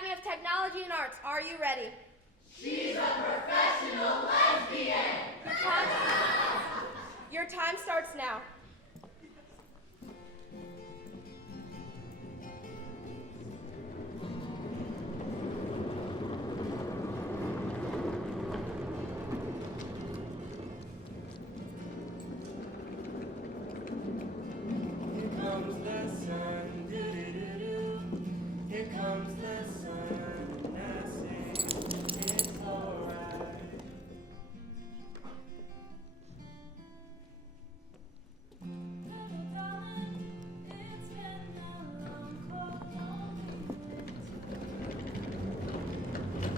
Academy of Technology and Arts. Are you ready? She's a professional lesbian! Your time starts now.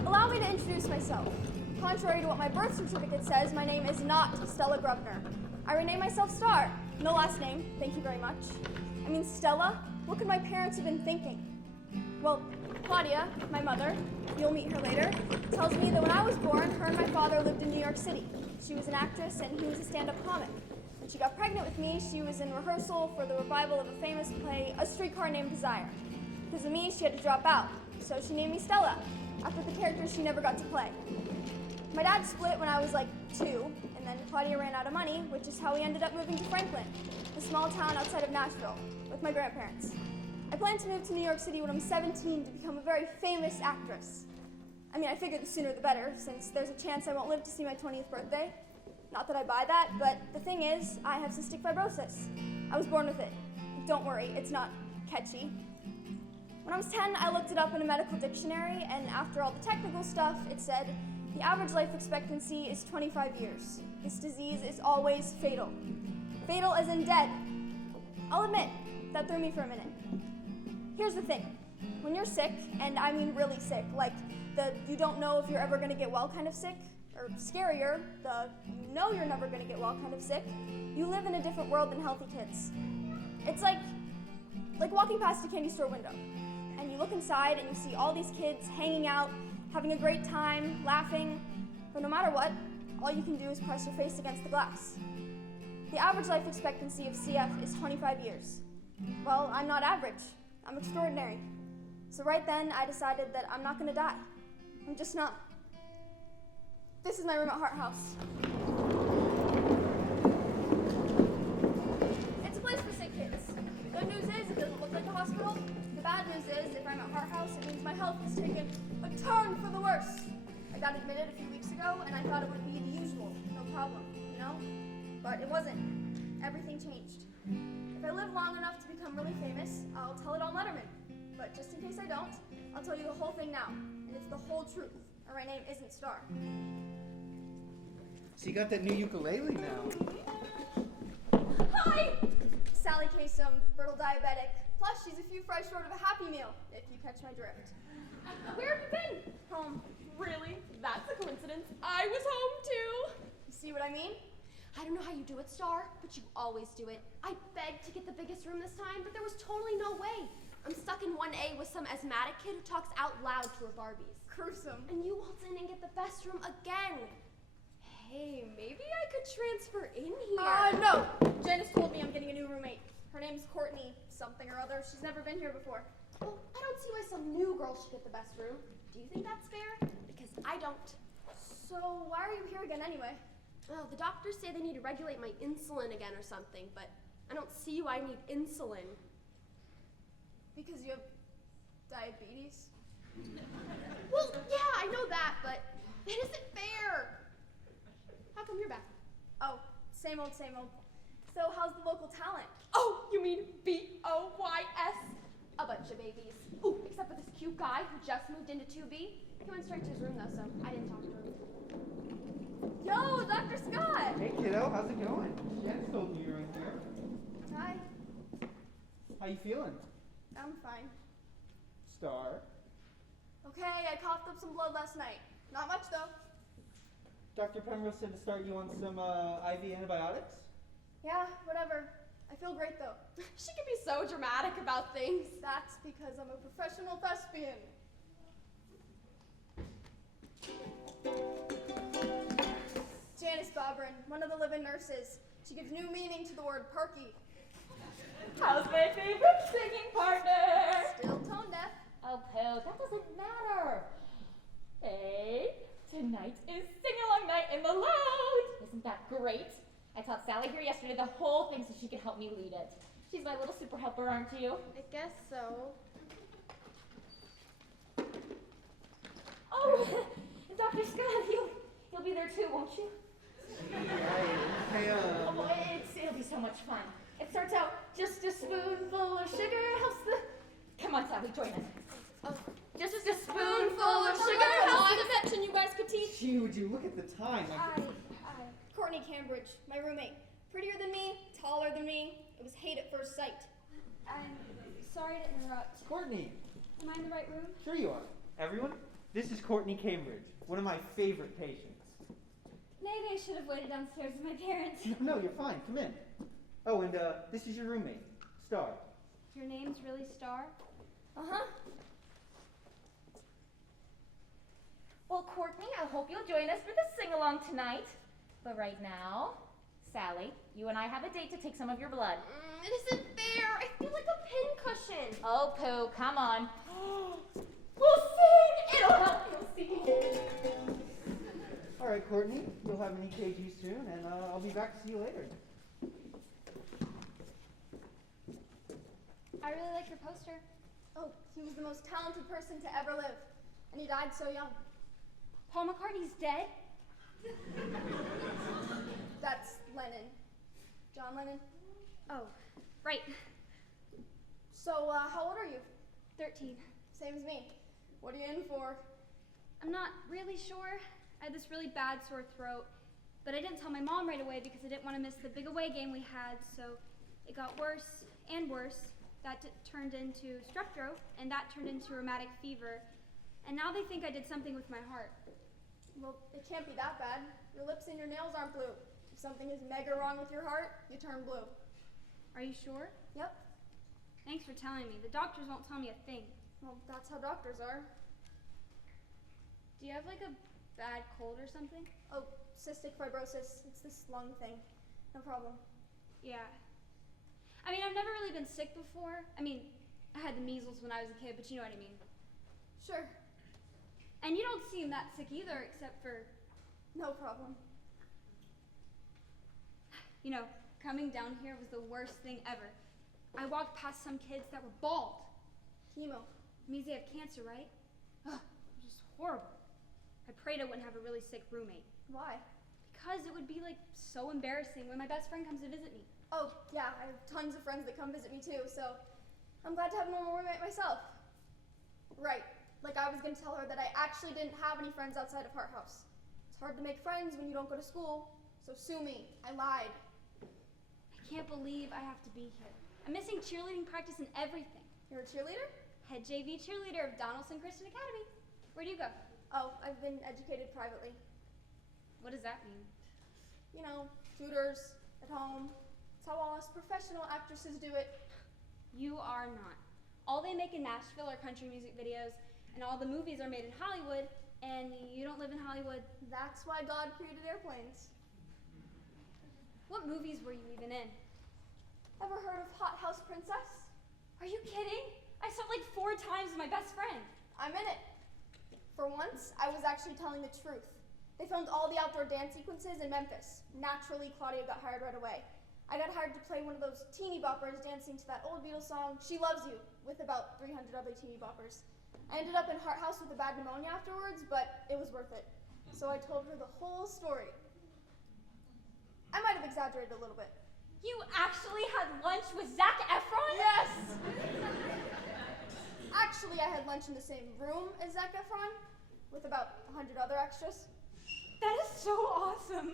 Allow me to introduce myself. Contrary to what my birth certificate says, my name is not Stella Grubner. I rename myself Star. No last name, thank you very much. I mean, Stella, what could my parents have been thinking? Well, Claudia, my mother, you'll meet her later, tells me that when I was born, her and my father lived in New York City. She was an actress and he was a stand-up comic. When she got pregnant with me, she was in rehearsal for the revival of a famous play, A Streetcar Named Desire. Because of me, she had to drop out, so she named me Stella, after the character she never got to play. My dad split when I was like 2, and then Claudia ran out of money, which is how we ended up moving to Franklin, a small town outside of Nashville, with my grandparents. I plan to move to New York City when I'm 17 to become a very famous actress. I mean, I figure the sooner the better, since there's a chance I won't live to see my 20th birthday. Not that I buy that, but the thing is, I have cystic fibrosis. I was born with it. Don't worry, it's not catchy. When I was 10, I looked it up in a medical dictionary, and after all the technical stuff, it said, the average life expectancy is 25 years. This disease is always fatal. Fatal as in dead. I'll admit, that threw me for a minute. Here's the thing. When you're sick, and I mean really sick, like the you don't know if you're ever gonna get well kind of sick, or scarier, the you know you're never gonna get well kind of sick, you live in a different world than healthy kids. It's like walking past a candy store window, and you look inside and you see all these kids hanging out, having a great time, laughing, but no matter what, all you can do is press your face against the glass. The average life expectancy of CF is 25 years. Well, I'm not average. I'm extraordinary. So right then, I decided that I'm not gonna die. I'm just not. This is my room at Hart House. It's a place for sick kids. The good news is, it doesn't look like a hospital. The bad news is, if I'm at Hart House, it means my health has taken a turn for the worse. I got admitted a few weeks ago, and I thought it would be the usual, no problem, you know? But it wasn't. Everything changed. If I live long enough to become really famous, I'll tell it on Letterman. But just in case I don't, I'll tell you the whole thing now. And it's the whole truth, or my name isn't Star. So you got that new ukulele now. Hi! Sally K's some brittle diabetic. Plus, she's a few fries short of a Happy Meal, if you catch my drift. Where have you been? Home. Really? That's a coincidence. I was home too. You see what I mean? I don't know how you do it, Star, but you always do it. I begged to get the biggest room this time, but there was totally no way. I'm stuck in 1A with some asthmatic kid who talks out loud to her Barbies. Gruesome. And you waltz in and get the best room again. Hey, maybe I could transfer in here. No. Janice told me I'm getting a new roommate. Her name's Courtney something or other. She's never been here before. Well, I don't see why some new girl should get the best room. Do you think that's fair? Because I don't. So why are you here again anyway? Well, the doctors say they need to regulate my insulin again or something, but I don't see why I need insulin. Because you have diabetes? Well, yeah, I know that, but that isn't fair. How come you're back? Oh, same old, same old. So how's the local talent? Oh, you mean BOYS? A bunch of babies. Ooh, except for this cute guy who just moved into 2B. He went straight to his room though, so I didn't talk to him. Yo, Dr. Scott! Hey kiddo, how's it going? Janice told me you were in here. Hi. How you feeling? I'm fine. Star. Okay, I coughed up some blood last night. Not much though. Dr. Penrose said to start you on some IV antibiotics? Yeah, whatever. I feel great though. She can be so dramatic about things. That's because I'm a professional thespian. Janice Bobrin, one of the live-in nurses. She gives new meaning to the word perky. How's my favorite singing partner? Still tone deaf. Oh, Pooh, that doesn't matter. great. I taught Sally here yesterday the whole thing so she could help me lead it. She's my little super helper, aren't you? I guess so. Oh, and Dr. Scott, he'll be there too, won't you? Hey, Oh, it'll be so much fun. It starts out, just a spoonful of sugar helps the... Come on, Sally, join us. Oh, just a spoonful of sugar helps the... mention you guys could teach. gee, would you look at the time? Courtney Cambridge, my roommate. Prettier than me, taller than me. It was hate at first sight. I'm sorry to interrupt. Courtney. Am I in the right room? Sure you are. Everyone, this is Courtney Cambridge, one of my favorite patients. Maybe I should have waited downstairs with my parents. No, you're fine. Come in. Oh, and this is your roommate, Star. Your name's really Star? Uh-huh. Well, Courtney, I hope you'll join us for the sing-along tonight. But right now, Sally, you and I have a date to take some of your blood. It isn't fair. I feel like a pincushion. Oh, Pooh, come on. We'll sing! It'll help you see. All right, Courtney, you'll have an EKG soon, and I'll be back to see you later. I really like your poster. Oh, he was the most talented person to ever live. And he died so young. Paul McCartney's dead? That's Lennon. John Lennon. Oh, right. So, how old are you? 13. Same as me. What are you in for? I'm not really sure. I had this really bad sore throat, but I didn't tell my mom right away because I didn't want to miss the big away game we had, so it got worse and worse. That turned into strep throat, and that turned into rheumatic fever, and now they think I did something with my heart. Well, it can't be that bad. Your lips and your nails aren't blue. If something is mega wrong with your heart, you turn blue. Are you sure? Yep. Thanks for telling me. The doctors won't tell me a thing. Well, that's how doctors are. Do you have like a bad cold or something? Oh, cystic fibrosis. It's this lung thing. No problem. Yeah. I mean, I've never really been sick before. I mean, I had the measles when I was a kid, but you know what I mean. Sure. And you don't seem that sick either, except for, No problem. you know, coming down here was the worst thing ever. I walked past some kids that were bald. Chemo. It means they have cancer, right? Ugh, it was just horrible. I prayed I wouldn't have a really sick roommate. Why? Because it would be like so embarrassing when my best friend comes to visit me. Oh, yeah, I have tons of friends that come visit me too, so I'm glad to have a normal roommate myself. Right, like I was gonna tell her that I actually didn't have any friends outside of Hart House. It's hard to make friends when you don't go to school, so sue me. I lied. I can't believe I have to be here. I'm missing cheerleading practice and everything. You're a cheerleader? Head JV cheerleader of Donaldson Christian Academy. Where do you go? Oh, I've been educated privately. What does that mean? You know, tutors, at home. It's how all us professional actresses do it. You are not. All they make in Nashville are country music videos, and all the movies are made in Hollywood, and you don't live in Hollywood. That's why God created airplanes. What movies were you even in? Ever heard of Hot House Princess? Are you kidding? I saw it like 4 times with my best friend. I'm in it. For once, I was actually telling the truth. They filmed all the outdoor dance sequences in Memphis. Naturally, Claudia got hired right away. I got hired to play one of those teeny boppers dancing to that old Beatles song, She Loves You, with about 300 other teeny boppers. I ended up in Hart House with a bad pneumonia afterwards, but it was worth it. So I told her the whole story. I might have exaggerated a little bit. You actually had lunch with Zac Efron? Yes! Actually, I had lunch in the same room as Zac Efron, with about 100 other extras. That is so awesome.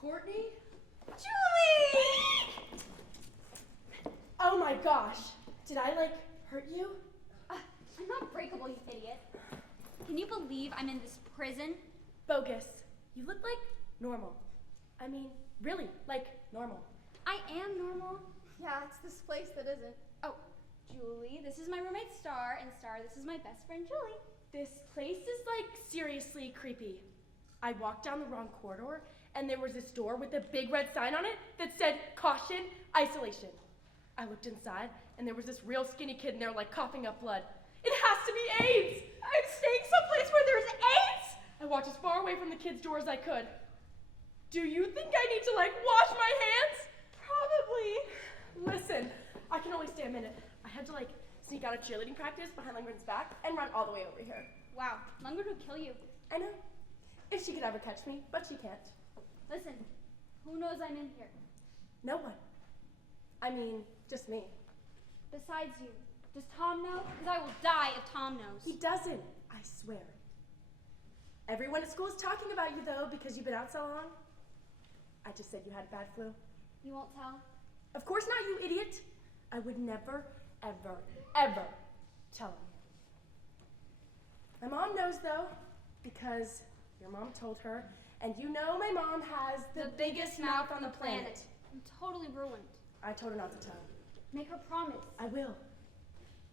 Courtney? Julie! Oh my gosh. Did I, hurt you? I'm not breakable, you idiot. Can you believe I'm in this prison? Bogus. You look like normal. I mean, really, like normal. I am normal. Yeah, it's this place that isn't. Oh, Julie, this is my roommate Star, and Star, this is my best friend Julie. This place is, seriously creepy. I walked down the wrong corridor, and there was this door with a big red sign on it that said, "Caution, isolation." I looked inside, and there was this real skinny kid in there, coughing up blood. It has to be AIDS! I'm staying someplace where there's AIDS! I walked as far away from the kid's door as I could. Do you think I need to, wash my hands? Probably. Listen, I can only stay a minute. I had to, sneak out of cheerleading practice behind Lundgren's back and run all the way over here. Wow, Lundgren would kill you. I know. If she could ever catch me, but she can't. Listen, who knows I'm in here? No one. I mean, just me. Besides you. Does Tom know? Because I will die if Tom knows. He doesn't, I swear. Everyone at school is talking about you, though, because you've been out so long. I just said you had a bad flu. You won't tell? Of course not, you idiot. I would never, ever, ever tell him. My mom knows, though, because your mom told her, and you know my mom has the biggest mouth on the planet. I'm totally ruined. I told her not to tell. Make her promise. I will.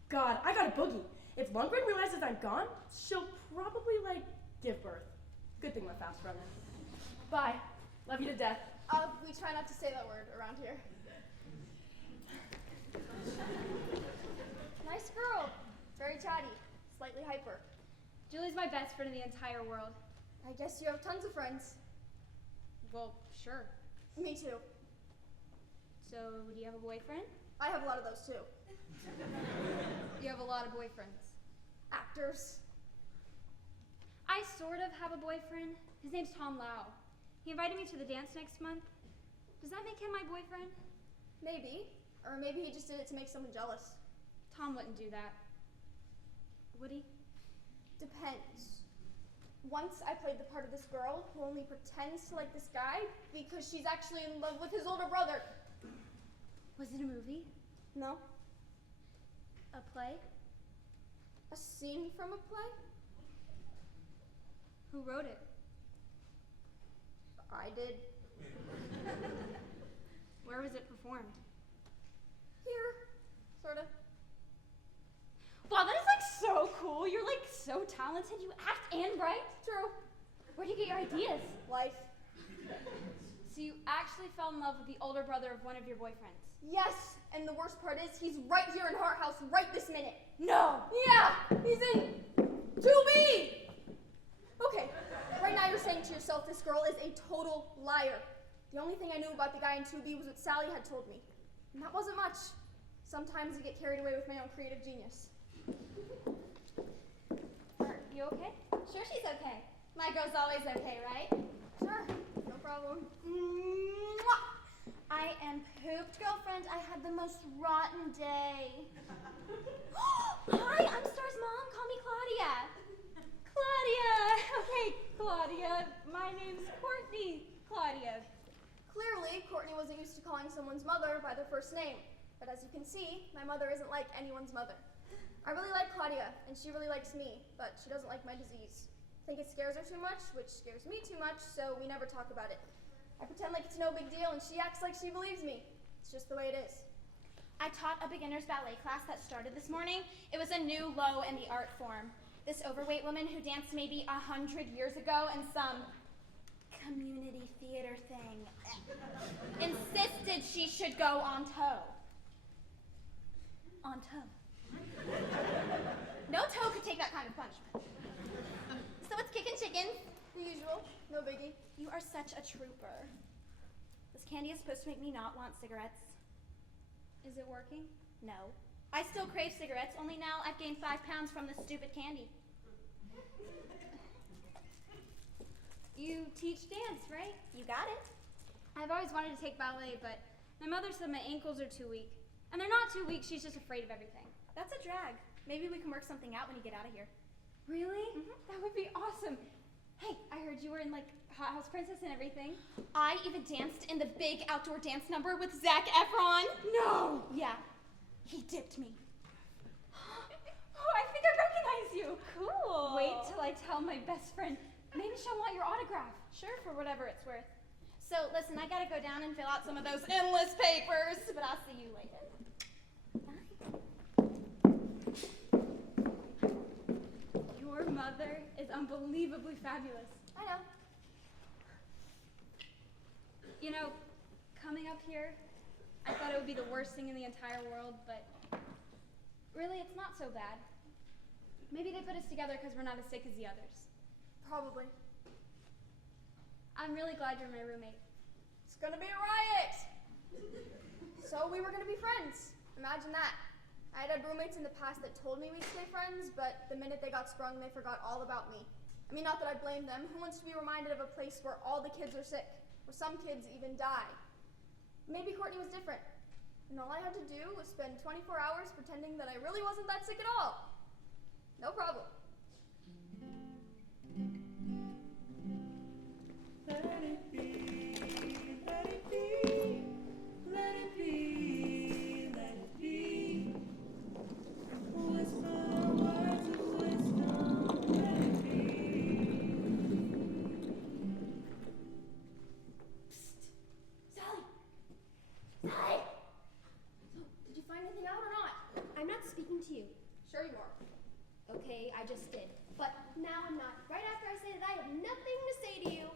God, I got a boogie. If Lundgren realizes I'm gone, she'll probably, give birth. Good thing we're fast running. Bye. Love you to death. We try not to say that word around here. Nice girl. Very chatty. Slightly hyper. Julie's my best friend in the entire world. I guess you have tons of friends. Well, sure. Me too. So, do you have a boyfriend? I have a lot of those too. You have a lot of boyfriends. Actors. I sort of have a boyfriend. His name's Tom Lau. He invited me to the dance next month. Does that make him my boyfriend? Maybe. Or maybe he just did it to make someone jealous. Tom wouldn't do that. Would he? Depends. Once I played the part of this girl who only pretends to like this guy because she's actually in love with his older brother. Was it a movie? No. A play? A scene from a play? Who wrote it? I did. Where was it performed? Here. Sorta. Wow, that is so cool. You're so talented. You act and write. True. Where do you get your ideas? Life. So you actually fell in love with the older brother of one of your boyfriends? Yes, and the worst part is he's right here in Hart House right this minute. No! Yeah, he's in 2B! Okay, right now you're saying to yourself this girl is a total liar. The only thing I knew about the guy in 2B was what Sally had told me. And that wasn't much. Sometimes I get carried away with my own creative genius. Are you okay? Sure she's okay. My girl's always okay, right? Sure, no problem. Mwah! I am pooped, girlfriend. I had the most rotten day. Hi, I'm Star's mom. Call me Claudia. Claudia! Okay, Claudia. My name's Courtney. Claudia. Clearly, Courtney wasn't used to calling someone's mother by their first name. But as you can see, my mother isn't like anyone's mother. I really like Claudia, and she really likes me, but she doesn't like my disease. I think it scares her too much, which scares me too much, so we never talk about it. I pretend like it's no big deal, and she acts like she believes me. It's just the way it is. I taught a beginner's ballet class that started this morning. It was a new low in the art form. This overweight woman who danced maybe 100 years ago in some community theater thing insisted she should go on toe. On toe. No toe could take that kind of punishment. So it's kicking chickens. The usual, no biggie. You are such a trooper. This candy is supposed to make me not want cigarettes. Is it working? No. I still crave cigarettes, only now I've gained 5 pounds from this stupid candy. You teach dance, right? You got it. I've always wanted to take ballet, but my mother said my ankles are too weak. And they're not too weak, she's just afraid of everything. That's a drag. Maybe we can work something out when you get out of here. Really? That would be awesome. Hey, I heard you were in Hot House Princess and everything. I even danced in the big outdoor dance number with Zac Efron. No! Yeah, he dipped me. Oh, I think I recognize you. Cool. Wait till I tell my best friend. Maybe she'll want your autograph. Sure, for whatever it's worth. So listen, I gotta go down and fill out some of those endless papers, but I'll see you later. Your mother is unbelievably fabulous. I know. You know, coming up here, I thought it would be the worst thing in the entire world, but really it's not so bad. Maybe they put us together because we're not as sick as the others. Probably. I'm really glad you're my roommate. It's gonna be a riot! So we were gonna be friends. Imagine that. I had roommates in the past that told me we'd stay friends, but the minute they got sprung, they forgot all about me. I mean, not that I blame them. Who wants to be reminded of a place where all the kids are sick, where some kids even die? Maybe Courtney was different, and all I had to do was spend 24 hours pretending that I really wasn't that sick at all. No problem. Let it be, let it be, let it be, let it be. Whisper words of wisdom, let it be. Psst! Sally! Sally! So, did you find anything out or not? I'm not speaking to you. Sure you are. Okay, I just did. But now I'm not. Right after I say that I have nothing to say to you.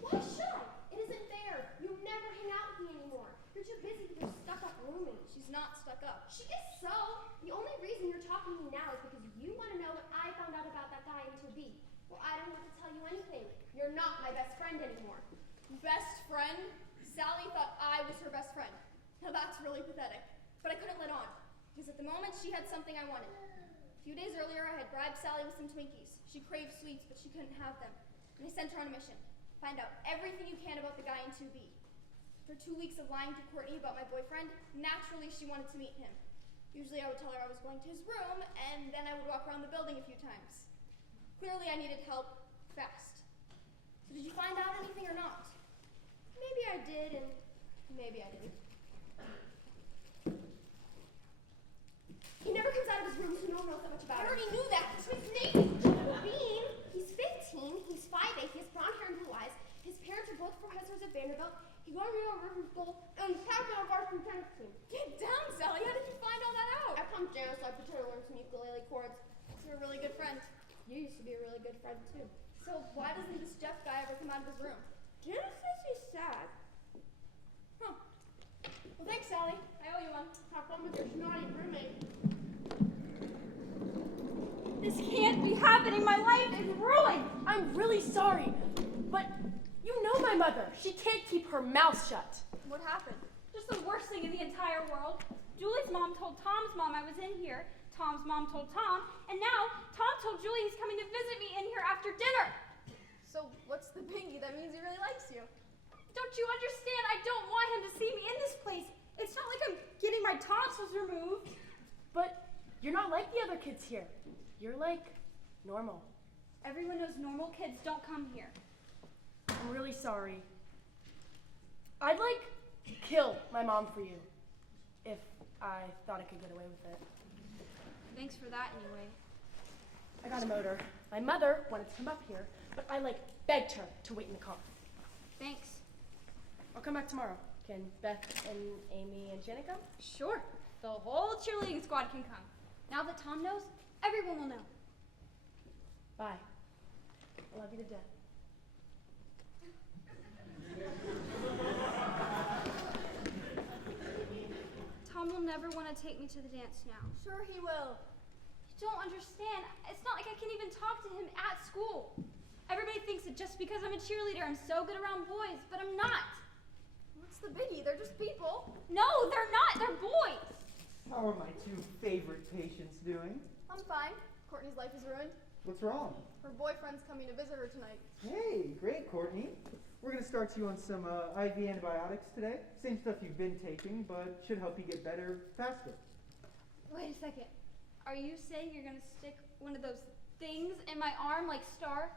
Why should I? It isn't fair. You never hang out with me anymore. You're too busy with your stuck-up roommate. She's not stuck up. She is so. The only reason you're talking to me now is because you want to know what I found out about that guy in 2B. Well, I don't have to tell you anything. You're not my best friend anymore. Best friend? Sally thought I was her best friend. Now that's really pathetic. But I couldn't let on. Because at the moment, she had something I wanted. A few days earlier, I had bribed Sally with some Twinkies. She craved sweets, but she couldn't have them. And I sent her on a mission. Find out everything you can about the guy in 2B. After 2 weeks of lying to Courtney about my boyfriend, naturally she wanted to meet him. Usually I would tell her I was going to his room, and then I would walk around the building a few times. Clearly I needed help fast. So did you find out anything or not? Maybe I did, and maybe I didn't. He never comes out of his room, so no one knows that much about I him. already knew that. His name is Bean, he's 15, he's 5'8", he has blonde hair and blue eyes. His parents are both professors at Vanderbilt. He got me on river school, and he's captain of our tennis team. Get down, Sally. How did you find all that out? I promised Janice I pretend to learn some ukulele chords. You're a really good friend. You used to be a really good friend, too. So why doesn't this Jeff guy ever come out of his room? Janice says he's sad. Huh. Well, thanks, Sally. I owe you one. Have fun with your snotty roommate. This can't be happening. My life is ruined. I'm really sorry, but you know my mother. She can't keep her mouth shut. What happened? Just the worst thing in the entire world. Julie's mom told Tom's mom I was in here. Tom's mom told Tom, and now Tom told Julie he's coming to visit me in here after dinner. So what's the biggie? That means he really likes you. Don't you understand? I don't want him to see me in this place. It's not like I'm getting my tonsils removed. But you're not like the other kids here. You're like normal. Everyone knows normal kids don't come here. I'm really sorry. I'd like kill my mom for you if I thought I could get away with it. Thanks for that anyway. I got a motor. My mother wanted to come up here, but I begged her to wait in the car. Thanks. I'll come back tomorrow. Can Beth and Amy and Shannon come? Sure. The whole cheerleading squad can come. Now that Tom knows, everyone will know. Bye. I love you to death. Tom will never want to take me to the dance now. Sure he will. You don't understand. It's not like I can even talk to him at school. Everybody thinks that just because I'm a cheerleader, I'm so good around boys, but I'm not. What's the biggie? They're just people. No, they're not. They're boys. How are my two favorite patients doing? I'm fine. Courtney's life is ruined. What's wrong? Her boyfriend's coming to visit her tonight. Hey, great, Courtney. We're going to start you on some IV antibiotics today. Same stuff you've been taking, but should help you get better faster. Wait a second. Are you saying you're going to stick one of those things in my arm like Star?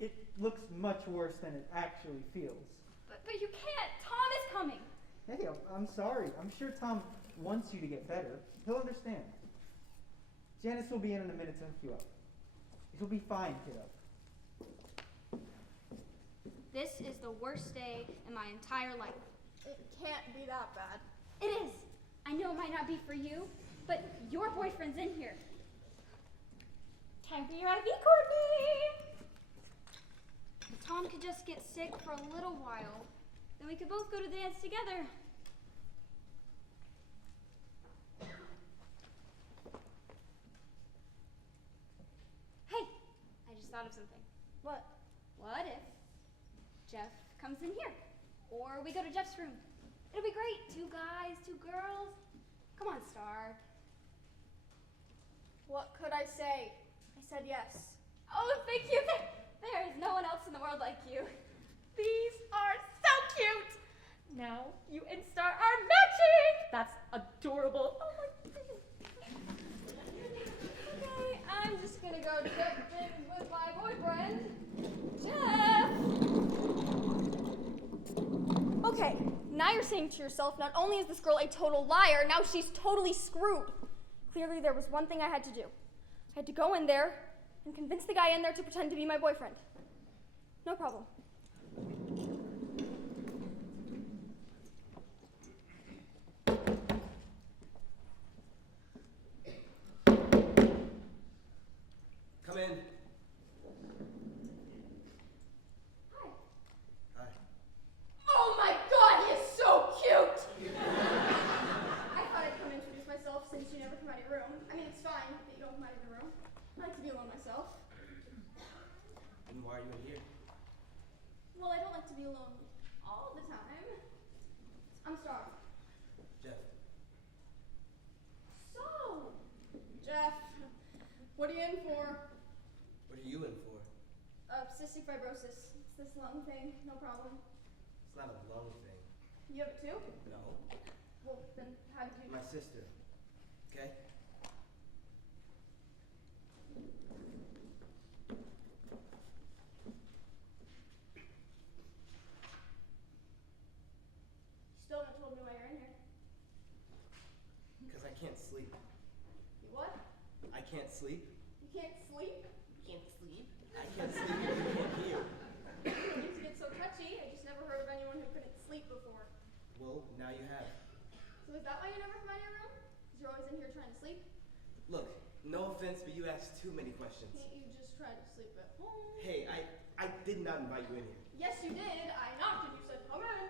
It looks much worse than it actually feels. But you can't. Tom is coming. Hey, I'm sorry. I'm sure Tom wants you to get better. He'll understand. Janice will be in a minute to hook you up. You'll be fine, kiddo. This is the worst day in my entire life. It can't be that bad. It is. I know it might not be for you, but your boyfriend's in here. Time for your IV, Courtney! If Tom could just get sick for a little while, then we could both go to the dance together. Hey, I just thought of something. What? What if Jeff comes in here. Or we go to Jeff's room. It'll be great. 2 guys, 2 girls. Come on, Star. What could I say? I said yes. Oh, thank you. There is no one else in the world like you. These are so cute. Now you and Star are matching. That's adorable. Oh my goodness. Okay, I'm just gonna go check in with my boyfriend, Jeff. Okay, now you're saying to yourself, not only is this girl a total liar, now she's totally screwed. Clearly there was one thing I had to do. I had to go in there and convince the guy in there to pretend to be my boyfriend. No problem. Come in. Hi. Hi. Oh my god, he is so cute! I thought I'd come introduce myself since you never come out of your room. I mean, it's fine that you don't come out of your room. I like to be alone myself. And why are you in here? Well, I don't like to be alone all the time. I'm Star. Jeff. So, Jeff, what are you in for? What are you in for? Cystic fibrosis. It's this lung thing, no problem. It's not a lung thing. You have it too? No. Well, then how did you... My sister. Okay? You still haven't told me why you're in here. Because I can't sleep. You what? I can't sleep. You can't sleep? Can't sleep? I can't sleep because you can't hear. You don't need to get so touchy. I just never heard of anyone who couldn't sleep before. Well, now you have. So is that why you never come out of your room? Because you're always in here trying to sleep? Look, no offense, but you ask too many questions. Can't you just try to sleep at home? Hey, I did not invite you in here. Yes, you did. I knocked and you said, come in.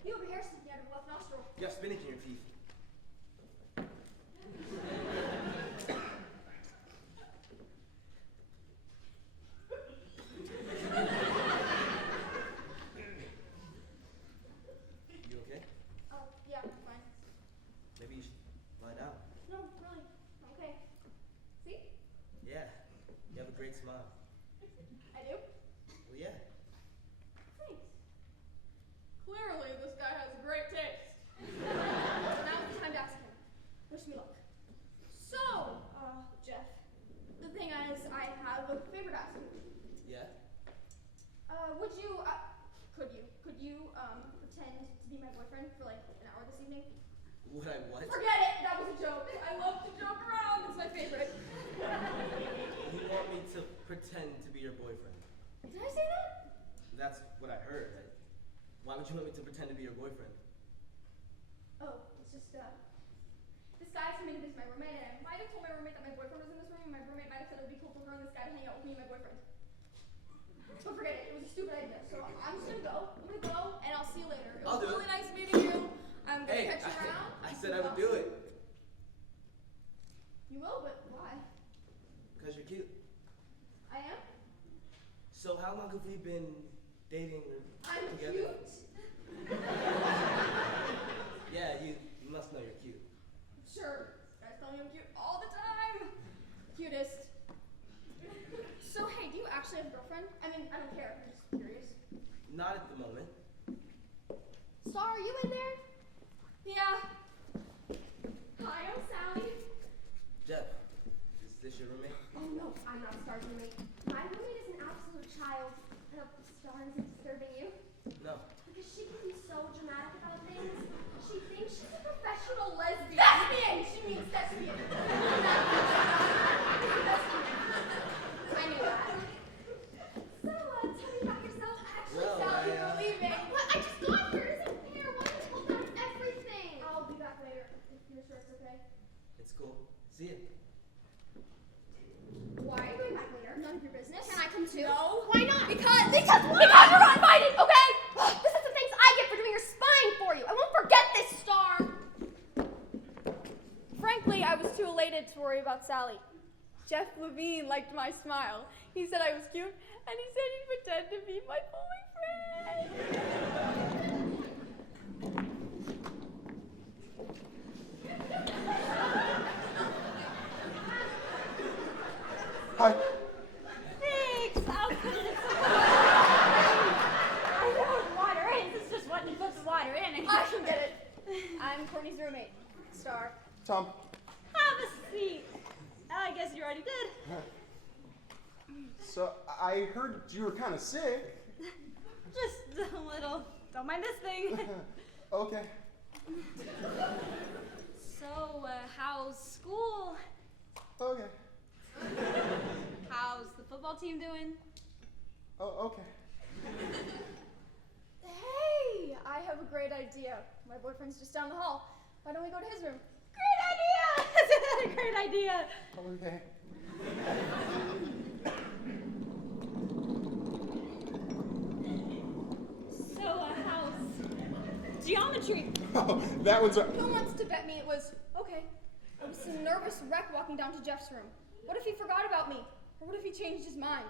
You have a hair sticking out of your left nostril. You have spinach in your teeth. You okay? Oh, yeah, I'm fine. Maybe you should lie down. No, really. I'm okay. See? Yeah, you have a great smile. I do? Well, yeah. Thanks. Clearly, this guy has great taste. Now it's time to ask him. Wish me luck. So, Jeff, the thing is, I have a favor to ask you. Yeah? Could you pretend to be my boyfriend for like an hour this evening? Would I what? Forget it! That was a joke. I love to joke around. It's my favorite. You want me to pretend to be your boyfriend? Did I say that? That's what I heard. Why would you want me to pretend to be your boyfriend? Oh, it's just, this guy asked me to visit my roommate, and I might have told my roommate that my boyfriend was in this room, and my roommate might have said it would be cool for her and this guy to hang out with me and my boyfriend. But forget it. It was a stupid idea. So I'm just gonna go. I'm gonna go, and I'll see you later. It I'll was do really it. nice meeting you. I'm gonna Hey, catch you around. I said I would do it. You will, but why? Because you're cute. I am? So how long have we been dating or I'm together? cute? Yeah, you must know you're cute. Sure. Guys tell me I'm cute all the time. Cutest. So, hey, do you actually have a girlfriend? I mean, I don't care. I'm just curious. Not at the moment. Star, are you in there? Yeah. Hi, I'm Sally. Jeff, is this your roommate? Oh no, I'm not Star's roommate. My roommate is an absolute child. I hope Star isn't disturbing you. No. Because she can be so dramatic about things. She thinks she's a professional lesbian. Thespian! She means thespian. I knew that. So, tell me about yourself. Actually, Well, Sally, I, you're leaving. What? I just got here. It isn't fair. Why don't you hold down everything? I'll be back later if you're sure it's okay. It's cool. See ya. Why are you going back later? None of your business. Can I come too? No. Why not? Because you're not invited, okay? This is the things I get for doing your spying for you. I won't forget this, Star. Frankly, I was too elated to worry about Sally. Jeff Levine liked my smile. He said I was cute, and he said he'd pretend to be my boyfriend. Hi. Thanks. I'll put it in some I know water in. It's just what you put the water in. I can get it. I'm Courtney's roommate, Star. Tom. Have a seat. I guess you already did. So, I heard you were kind of sick. Just a little. Don't mind this thing. Okay. So, how's school? Okay. How's the football team doing? Oh, okay. Hey, I have a great idea. My boyfriend's just down the hall. Why don't we go to his room? Great idea! Great idea. Okay. So, how's geometry? Oh, that one's Who wants to bet me it was, okay, I was some nervous wreck walking down to Jeff's room. What if he forgot about me? Or what if he changed his mind?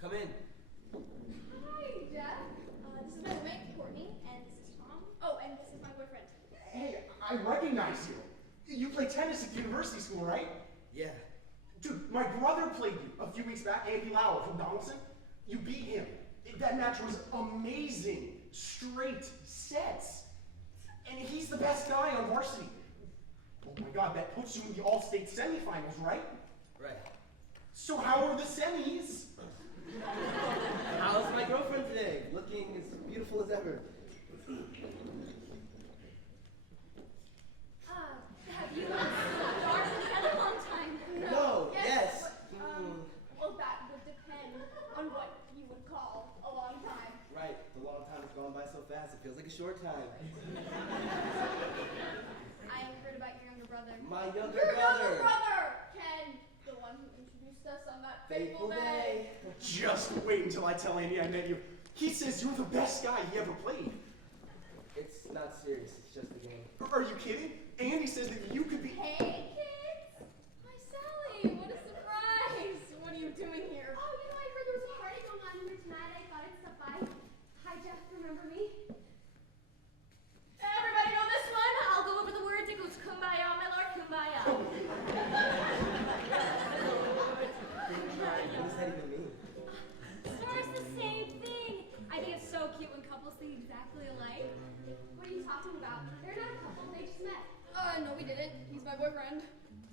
Come in. Hi, Jeff. This is my roommate, Courtney, and this is Tom. Oh, and this is my boyfriend. Hey, I recognize you. You play tennis at university school, right? Yeah. Dude, my brother played you a few weeks back, Andy Lauer from Donaldson. You beat him. That match was amazing. Straight sets. And he's the best guy on varsity. Oh my God, that puts you in the all-state semifinals, right? Right. So how are the semis? How's my girlfriend today? Looking as beautiful as ever. Have you Star in a long time? No, yes. Well, that would depend on what you would call a long time. Right, the long time has gone by so fast, it feels like a short time. I am heard about your younger brother. My younger Your brother. younger brother! Ken, the one who introduced us on that fateful day. Just wait until I tell Andy I met you. He says you're the best guy he ever played. It's not serious, it's just a game. Are you kidding? Andy says that you could be... Hey, kids! Hi, Sally! What a surprise! What are you doing here? Oh, I heard there was a party going on here tonight. I thought I'd stop by. Hi, Jeff. Remember me? Everybody know this one? I'll go over the words. It goes kumbaya, my lord, kumbaya. What does that even mean? Star's the same thing. I think it's so cute when couples think exactly alike. What are you talking about? They're not a couple. They just met. No, we didn't. He's my boyfriend.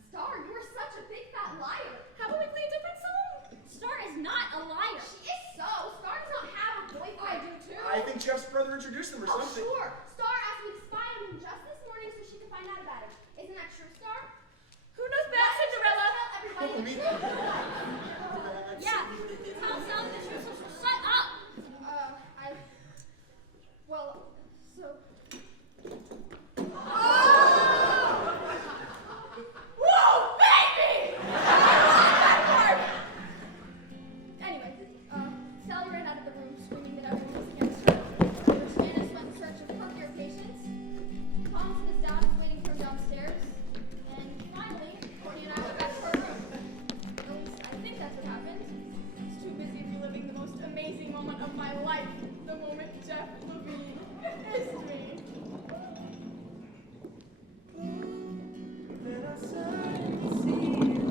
Star, you are such a big fat liar. How about we play a different song? Star is not a liar. She is so. Star does not have a boyfriend. I do too. I think Jeff's brother introduced them or Oh, something. sure. Star asked me to spy on him just this morning so she could find out about him. Isn't that true, Star? Who knows best, Cinderella? Tell everybody the truth. Yeah, tell Sally the truth, so she'll shut up. Well, so... Whoa, baby! Anyway, Sally ran out of the room screaming that everyone was against her. Janice went in search of healthier patients. Thompson, his dad, was waiting for him downstairs. And finally, Courtney and I went back to our room. At least, I think that's what happened. I was too busy reliving the most amazing moment of my life. The moment Jeff Levine kissed me. Then I suddenly see you.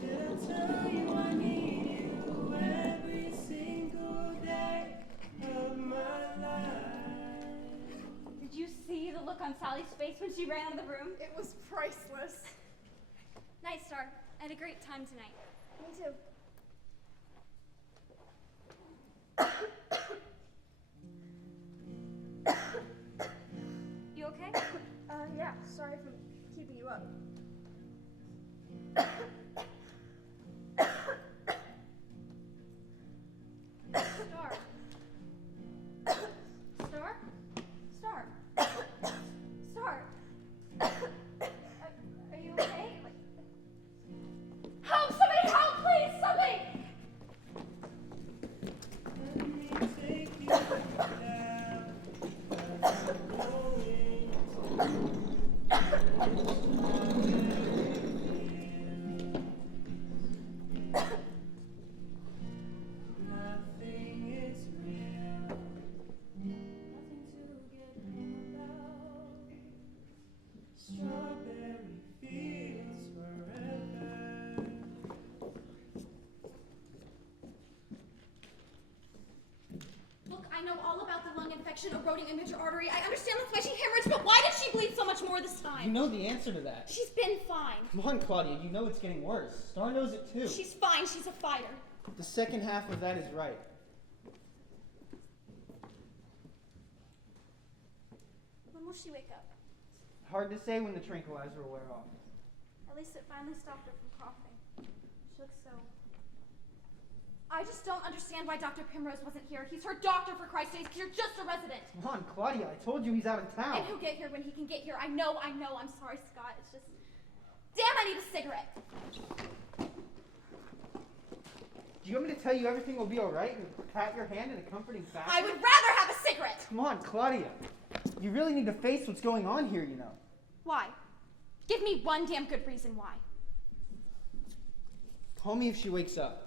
Did I tell you I need you every single day of my life? Did you see the look on Sally's face when she ran out of the room? It was priceless. Night, Star. I had a great time tonight. Me too. You okay? Yeah, sorry for keeping you up. Star. Star? Star. Star. Are you okay? Help! Somebody help, please! infection eroding a major artery. I understand that's why she hemorrhaged, but why did she bleed so much more this time? You know the answer to that. She's been fine. Come on, Claudia, you know it's getting worse. Star knows it too. She's fine, she's a fighter. The second half of that is right. When will she wake up? Hard to say when the tranquilizer will wear off. At least it finally stopped her from coughing. She looks so... I just don't understand why Dr. Primrose wasn't here. He's her doctor, for Christ's sake, because you're just a resident. Come on, Claudia, I told you he's out of town. And he'll get here when he can get here. I know. I'm sorry, Scott. It's just... Damn, I need a cigarette. Do you want me to tell you everything will be alright and pat your hand in a comforting fashion? I would rather have a cigarette. Come on, Claudia. You really need to face what's going on here, you know. Why? Give me one damn good reason why. Call me if she wakes up.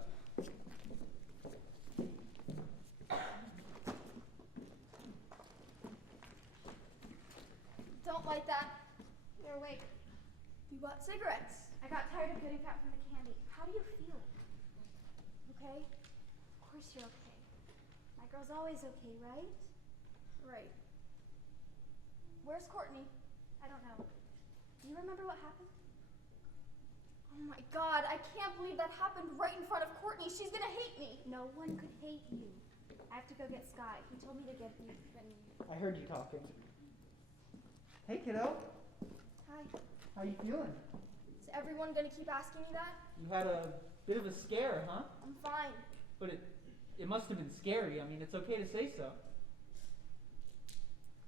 Don't like that. You're awake. You bought cigarettes. I got tired of getting fat from the candy. How do you feel? Okay? Of course you're okay. My girl's always okay, right? Right. Where's Courtney? I don't know. Do you remember what happened? Oh my God, I can't believe that happened right in front of Courtney. She's gonna hate me. No one could hate you. I have to go get Sky. He told me to get you. I heard you talking. Hey, kiddo. Hi. How you feeling? Is everyone gonna keep asking me that? You had a bit of a scare, huh? I'm fine. But it must have been scary. I mean, it's okay to say so.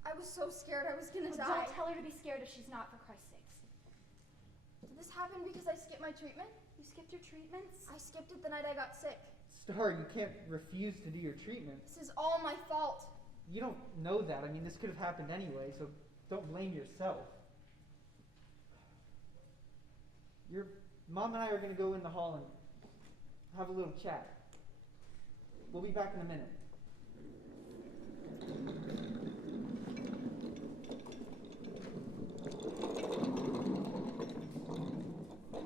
I was so scared I was gonna die. Don't tell her to be scared if she's not, for Christ's sakes. Did this happen because I skipped my treatment? You skipped your treatments? I skipped it the night I got sick. Star, you can't refuse to do your treatment. This is all my fault. You don't know that. I mean, this could have happened anyway, so don't blame yourself. Your mom and I are going to go in the hall and have a little chat. We'll be back in a minute.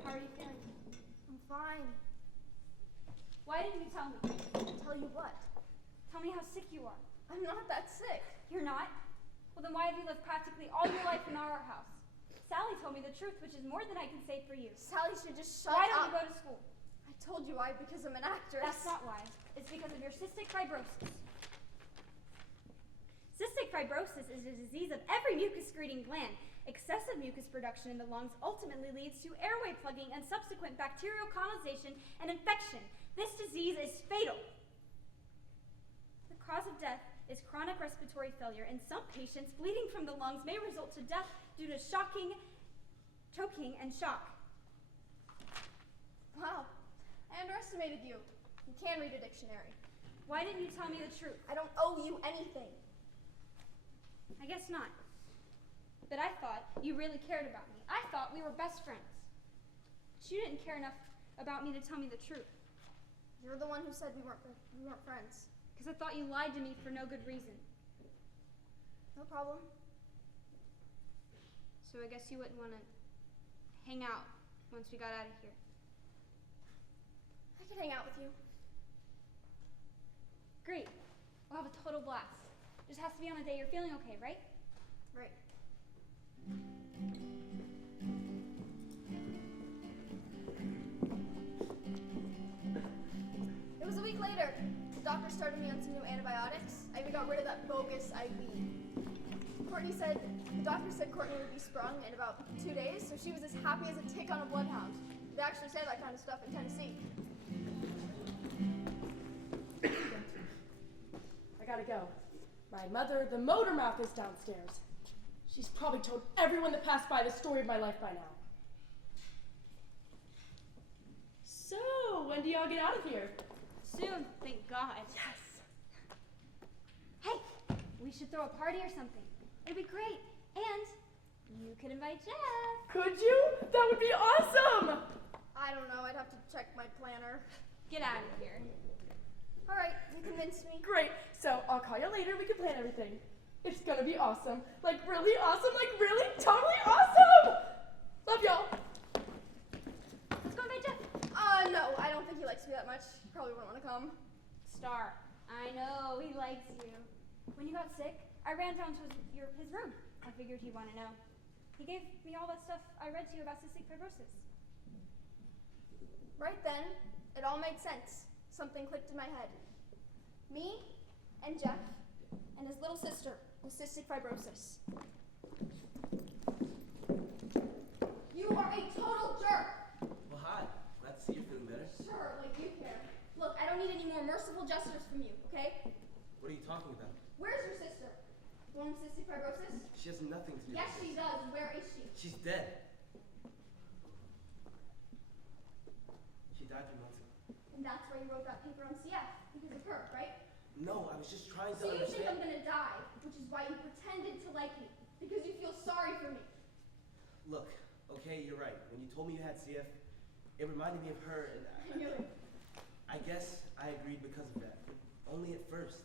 How are you feeling? I'm fine. Why didn't you tell me? Tell you what? Tell me how sick you are. I'm not that sick. You're not? Well, then why have you lived practically all your life in our house? Sally told me the truth, which is more than I can say for you. Sally should just shut up. Why don't you go to school? I told you why, because I'm an actress. That's not why. It's because of your cystic fibrosis. Cystic fibrosis is a disease of every mucus-secreting gland. Excessive mucus production in the lungs ultimately leads to airway plugging and subsequent bacterial colonization and infection. This disease is fatal. The cause of death is chronic respiratory failure. In some patients, bleeding from the lungs may result to death due to choking, and shock. Wow, I underestimated you. You can read a dictionary. Why didn't you tell me the truth? I don't owe you anything. I guess not. But I thought you really cared about me. I thought we were best friends. But you didn't care enough about me to tell me the truth. You're the one who said we weren't friends. Because I thought you lied to me for no good reason. No problem. So I guess you wouldn't want to hang out once we got out of here. I could hang out with you. Great. We'll have a total blast. Just has to be on a day you're feeling okay, right? Right. It was a week later. The doctor started me on some new antibiotics. I even got rid of that bogus IV. The doctor said Courtney would be sprung in about 2 days, so she was as happy as a tick on a bloodhound. They actually say that kind of stuff in Tennessee. I gotta go. My mother, the motor mouth, is downstairs. She's probably told everyone that passed by the story of my life by now. So, when do y'all get out of here? Soon, thank God. Yes. Hey, we should throw a party or something. It'd be great. And you could invite Jeff. Could you? That would be awesome! I don't know. I'd have to check my planner. Get out of here. All right, you convinced me. Great. So, I'll call you later. We can plan everything. It's gonna be awesome. Like, really awesome. Like, really, totally awesome! Love y'all. Let's go invite Jeff. No, I don't think he likes me that much. He probably wouldn't want to come. Star, I know he likes you. When you got sick, I ran down to his room. I figured he'd want to know. He gave me all that stuff I read to you about cystic fibrosis. Right then, it all made sense. Something clicked in my head. Me and Jeff and his little sister with cystic fibrosis. You are a total jerk! Well, hi. Glad to see you're feeling better. Sure, like you care. Look, I don't need any more merciful gestures from you, okay? What are you talking about? Where's your sister? The one with cystic fibrosis? She has nothing to do Yes, with she this. does. Where is she? She's dead. She died 3 months ago. And that's why you wrote that paper on CF, because of her, right? No, I was just trying to So you think I'm understand. gonna die, which is why you pretended to like me, because you feel sorry for me. Look, okay, you're right. When you told me you had CF, it reminded me of her, and I knew it. I guess I agreed because of that. Only at first.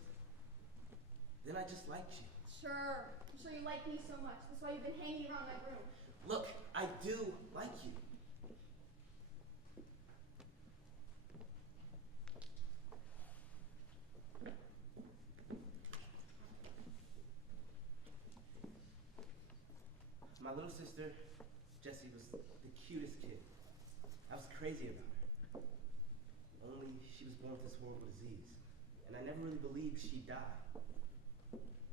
Then I just liked you. Sure. I'm sure you like me so much. That's why you've been hanging around my room. Look, I do like you. My little sister, Jessie, was the cutest kid. I was crazy about her. Only she was born with this horrible disease. And I never really believed she'd die.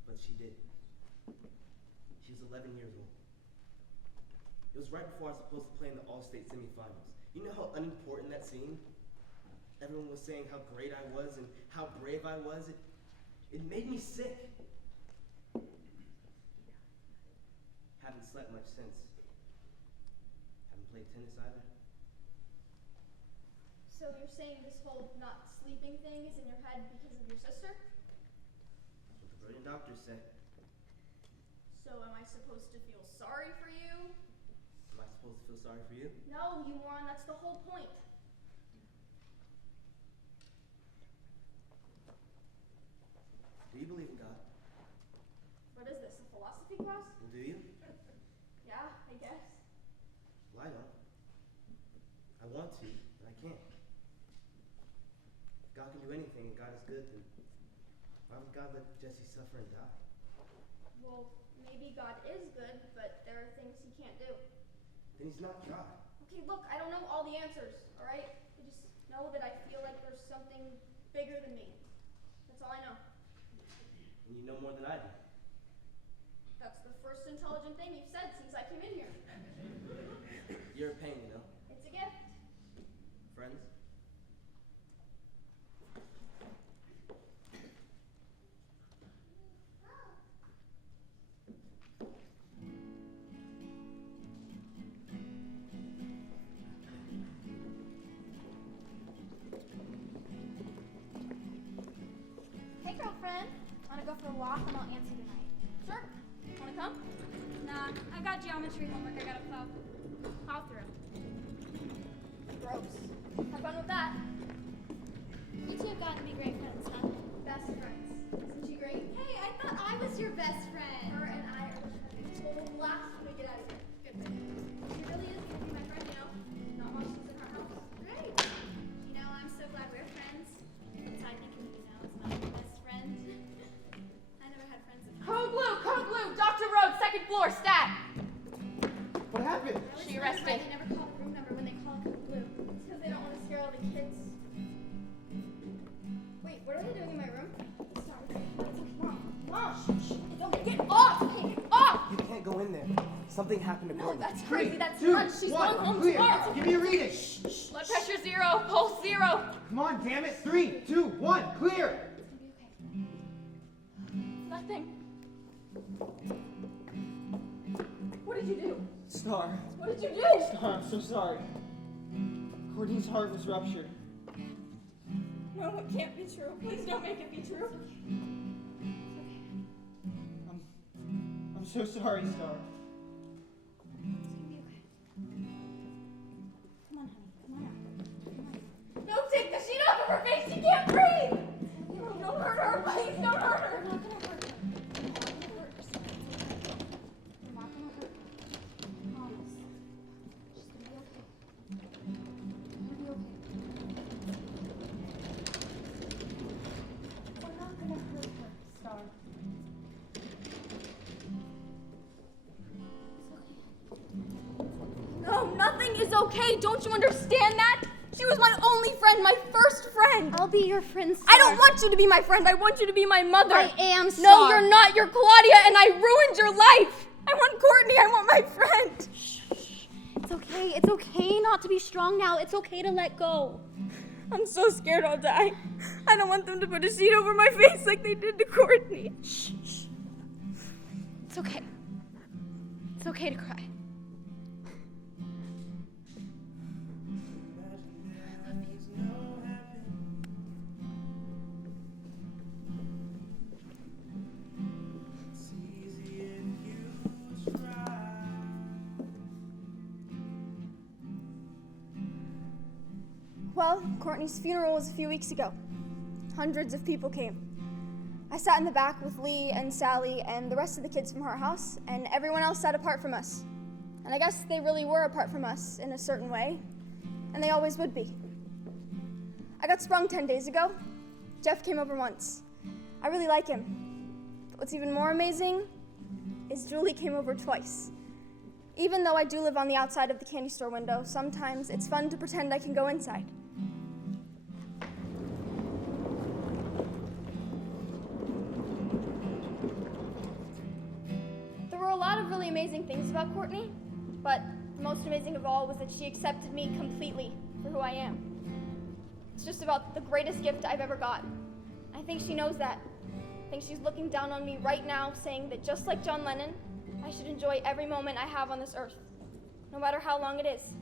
But she did. She was 11 years old. It was right before I was supposed to play in the All-State semifinals. You know how unimportant that seemed? Everyone was saying how great I was and how brave I was. It made me sick. Haven't slept much since. Haven't played tennis either. So you're saying this whole not sleeping thing is in your head because of your sister? That's what the brilliant doctors say. So am I supposed to feel sorry for you? Am I supposed to feel sorry for you? No, you moron, that's the whole point. Do you believe in God? What is this, a philosophy class? Well, do you? Yeah, I guess. Well, I don't. I want to, but I can't. If God can do anything and God is good, then why would God let Jessie suffer and die? Well, maybe God is good, but there are things he can't do. Then he's not God. Okay, look, I don't know all the answers, alright? I just know that I feel like there's something bigger than me. That's all I know. And you know more than I do. That's the first intelligent thing you've said since I came in here. You're a pain, you know. It's a gift. Friends? Hey, girlfriend. Want to go for a walk? I'm all antsy tonight. Sure. Wanna come? Nah, I got geometry homework I gotta plow. I'll through. Gross. Have fun with that. You two have gotten to be great friends, huh? Best friends. Isn't she great? Hey, I thought I was your best friend. Her and I are just having a total blast when we get out of here. Good thing. She really is gonna be my friend, you know? Not while she's in her house. Great. You know, I'm so glad we're friends. It's I think of you now as my best friend. I never had friends with Code blue, Dr. Rhodes, second floor, stat. What happened? She arrested. They never call the room number when they call code blue. It's because they don't want to scare all the kids. Wait, what are they doing in my room? Sorry, what's wrong? Mom! Don't get off! Okay, get off! You can't go in there. Something happened to No, Courtney. that's crazy. That's Two, nuts. She's one, going home clear. tomorrow. Give me a reading. Blood pressure 0, pulse 0. Come on, damn it. 3, 2, 1, clear. It's gonna be okay. Nothing. What did you do? Star. What did you do? Star, I'm so sorry. Courtney's heart was ruptured. No, it can't be true. Please don't make it be true. I'm so sorry, Star. It's gonna be okay. Come on, honey. Come on out. Come on. No, take the sheet off of her face. She can't breathe. No, don't hurt her. Please don't hurt her. We're not gonna hurt her. We're not gonna hurt her. We're not gonna hurt her. Promise. She's gonna be okay. She's gonna be okay. We're not gonna hurt her, Star. okay. Don't you understand that? She was my only friend, my first friend. I'll be your friend, Star. I don't want you to be my friend. I want you to be my mother. I am, Star. No, you're not. You're Claudia, and I ruined your life. I want Courtney. I want my friend. Shh. It's okay. It's okay not to be strong now. It's okay to let go. I'm so scared I'll die. I don't want them to put a sheet over my face like they did to Courtney. Shh. It's okay. It's okay to cry. Well, Courtney's funeral was a few weeks ago. Hundreds of people came. I sat in the back with Lee and Sally and the rest of the kids from her house, and everyone else sat apart from us. And I guess they really were apart from us in a certain way, and they always would be. I got sprung 10 days ago. Jeff came over once. I really like him. But what's even more amazing is Julie came over twice. Even though I do live on the outside of the candy store window, sometimes it's fun to pretend I can go inside. There were a lot of really amazing things about Courtney, but the most amazing of all was that she accepted me completely for who I am. It's just about the greatest gift I've ever got. I think she knows that. I think she's looking down on me right now, saying that just like John Lennon, I should enjoy every moment I have on this earth, no matter how long it is.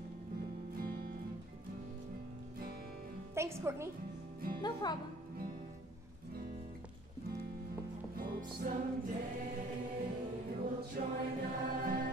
Thanks, Courtney. No problem. Hope someday you'll join us.